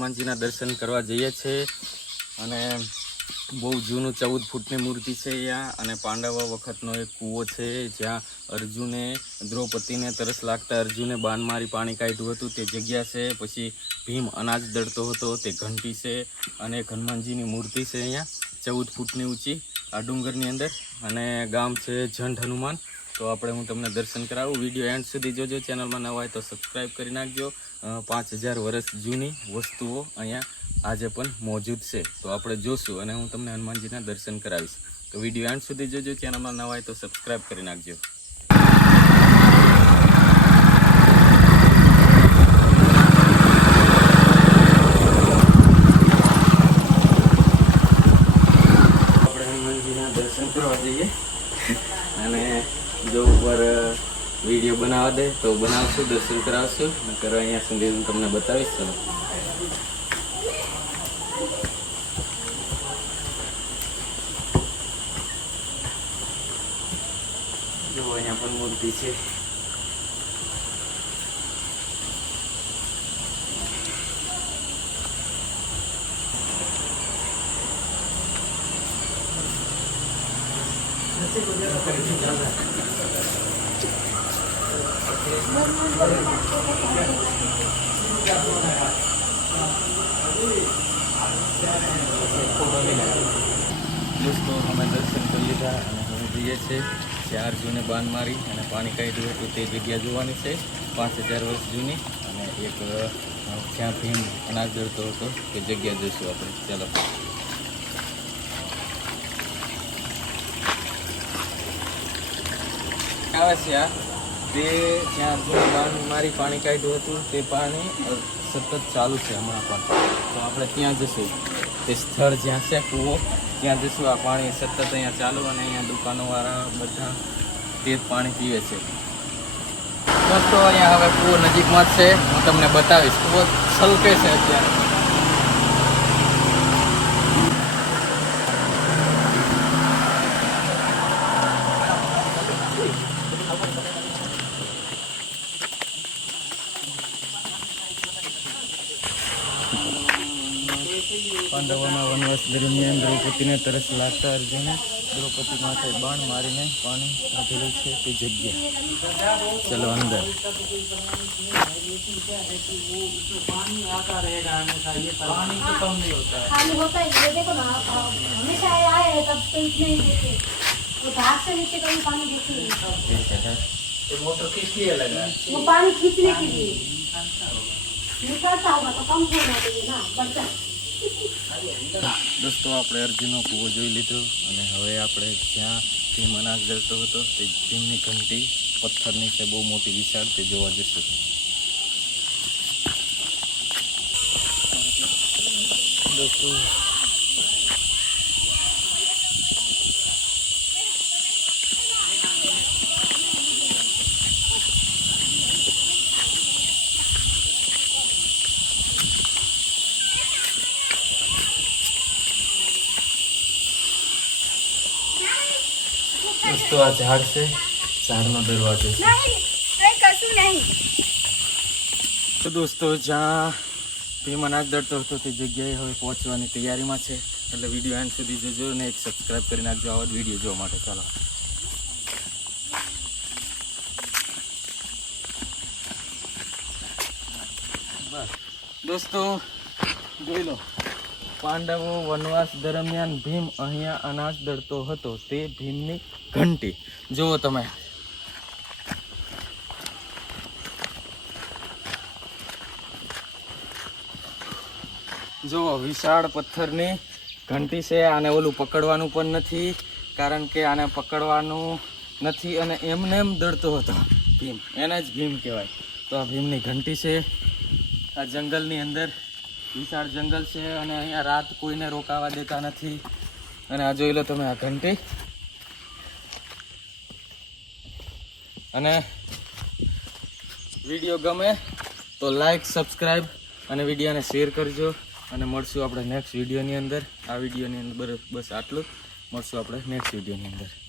હનુમાનજીના દર્શન કરવા જઈએ છીએ અને બહુ જૂનું 14 ફૂટની મૂર્તિ છે અહીંયા અને પાંડવ વખતનો એક કૂવો છે જ્યાં અર્જુને દ્રૌપદીને તરસ લાગતા અર્જુને બાણ મારી પાણી કાઢ્યું હતું તે જગ્યા છે. પછી ભીમ અનાજ દળતો હતો તે ઘંટી છે અને એક હનુમાનજીની મૂર્તિ છે અહીંયા 14 ફૂટની ઊંચી આ ડુંગરની અંદર અને ગામ છે ઝંડ હનુમાન. તો આપણે હું તમને દર્શન કરાવું. વિડીયો એન્ડ સુધી જોજો. ચેનલમાં નવા હોય તો સબસ્ક્રાઈબ કરી નાખજો. 5000 વર્ષ જૂની વસ્તુઓ અહીંયા આજે પણ મોજૂદ છે તો આપણે જોશું અને હું તમને હનુમાનજીના દર્શન કરાવીશ. તો વિડીયો એન્ડ સુધી જોજો. ચેનલમાં નવા હોય તો સબસ્ક્રાઈબ કરી નાખજો. આપણે હનુમાનજીના દર્શન કરવા જઈએ અને જો ઉપર વિડીયો બનાવવા દે તો બનાવશું, દર્શન કરાવશું અને કરવા અહીંયા સુધી હું તમને બતાવીશ. ચલો જો અહીંયા પણ મૂર્તિ છે. દોસ્તો અમે દર્શન કરી લીધા અને હવે જઈએ છીએ 4 જૂને બાણ મારી અને પાણી કાઢ્યું હતું તે જગ્યા જોવાની છે 5000 વર્ષ જૂની અને એક જ્યાં ભીમ અનાજ દળતો હતો તે જગ્યા જોઈશું આપણે. ચાલો આવે છે આ તે જ્યાં અર્જુને બાણ મારી પાણી કાઢ્યું હતું તે પાણી સતત ચાલુ છે હમણાં પણ. તો આપણે ત્યાં જઈશું તે સ્થળ જ્યાં છે કૂવો ત્યાં જઈશું. આ પાણી સતત અહીંયા ચાલુ અને અહીંયા દુકાનોવાળા બધા તે જ પાણી પીવે છે. દોસ્તો અહીંયા હવે કૂવો નજીકમાં જ છે, હું તમને બતાવીશ. કૂવો છલકે છે અત્યારે. પાંડવોના વનવાસ દરમિયાન દ્રૌપદીને તરસ લાગતા અર્જુને દ્રૌપદી માથે બાણ મારીને પાણી કાઢેલું છે તે જગ્યા. ચલો અંદર. मोटर किस लिए लगा? वो पानी खींचने के लिए निकलता होगा तो कम होना चाहिए ना बच्चा. દોસ્તો આપણે અર્જુનનો કૂવો જોઈ લીધો અને હવે આપણે જ્યાં ભીમ અનાજ દળતો હતો તે ભીમની ઘંટી પથ્થરની છે, બહુ મોટી વિશાળ, તે જોવા જશું. દોસ્તો દોસ્તો આ ઝાડ છે, ઝાડનો દરવાજો છે. તો દોસ્તો જ્યાં ભીમ અનાજ દળતો હતો તે જગ્યાએ હવે પહોંચવાની તૈયારીમાં છે એટલે વિડીયો એન્ડ સુધી જોજો અને એક સબસ્ક્રાઈબ કરી નાખજો આવા જ વિડીયો જોવા માટે. ચાલો બસ દોસ્તો જોઈ લો. પાંડવો વનવાસ દરમિયાન ભીમ અહીંયા અનાજ દળતો હતો તે ભીમની ઘંટી જુઓ તમે. જુઓ વિશાળ પથ્થરની ઘંટી છે. આને ઓલું પકડવાનું પણ નથી કારણ કે આને પકડવાનું નથી અને એમને એમ દળતો હતો ભીમ, એને જ ભીમ કહેવાય. તો આ ભીમની ઘંટી છે. આ જંગલની અંદર વિશાળ જંગલ છે અને અહીંયા રાત કોઈને રોકાવા દેતા નથી. અને આ જોઈ લો તમે આ ઘંટી. અને વિડીયો ગમે તો લાઈક, સબસ્ક્રાઈબ અને વિડીયોને શેર કરજો અને મળશું આપણે નેક્સ્ટ વિડીયોની અંદર. આ વિડીયોની અંદર બસ આટલું. મળશું આપણે નેક્સ્ટ વિડીયોની અંદર.